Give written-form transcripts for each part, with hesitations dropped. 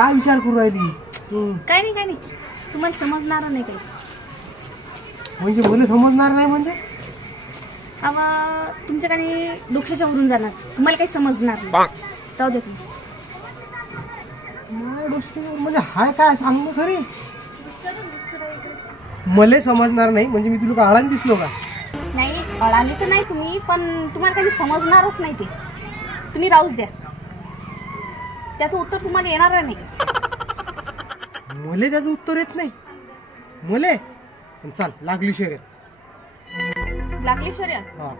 काय विचार करू राहिली? काय नाही तुम्हाला समजणार नाही काही. म्हणजे मला समजणार नाही म्हणजे? तुमच्या काही डोक्याच्या वरून जाणार, तुम्हाला काही समजणार नाही. जाऊ दे तुम्ही. म्हणजे हाय काय सांग ना खरी. मला समजणार नाही म्हणजे मी तुला का आळान दिसलो का? नाही अळाली तर नाही तुम्ही, पण तुम्हाला काही समजणारच नाही. ते तुम्ही राहूच द्या, त्याचं उत्तर तुम्हाला येणार नाही. मला त्याचं उत्तर येत नाही मले. चाल लागली शर्यत. लागली शर्यत? हा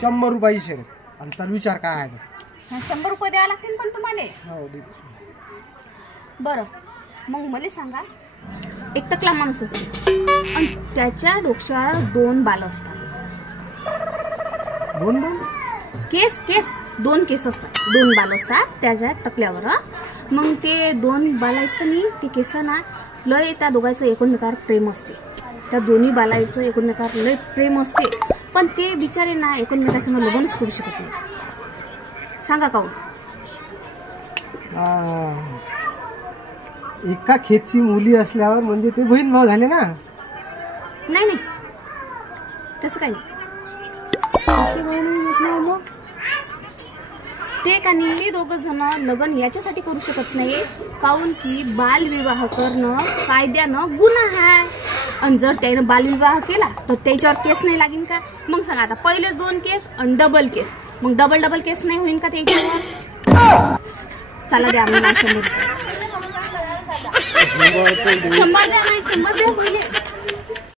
100 रुपयाची शर्यत. आणि चाल विचार काय आहे. 100 रुपये द्यायला लागतील पण तुम्हाला. हो बरं मग मला सांगा, एक टकला माणूस असतो आणि त्याच्या डोक्यावर 2 बाल असतात. 2 बाल? केस 2 केस असतात, 2 बाल असतात त्याच्या टकल्यावर. मग ते 2 बाल आहेत का नाही, ते केसांना लय त्या दोघांचं एकमेकावर प्रेम असते. त्या दोन्ही बालाचं एकमेकावर लय प्रेम असते, पण ते बिचारे ना एकमेकांसमोर लग्नच करू शकत नाही. सांगा काऊन? एका खेतची मुली असल्यावर म्हणजे ते बहीण भाऊ झाले ना? नाही तसं काही नाही. मग ते का नाही दोघं जण लग्न याच्यासाठी करू शकत नाही काऊन की बालविवाह करणं कायद्यानं गुन्हा आहे. आणि जर त्यानं बालविवाह केला तर त्याच्यावर केस नाही लागेल का? मग सांगा आता, पहिले 2 केस आणि डबल केस, मग डबल केस नाही होईल का त्याच्यावर? चला द्या आम्हाला 100 द्या. 100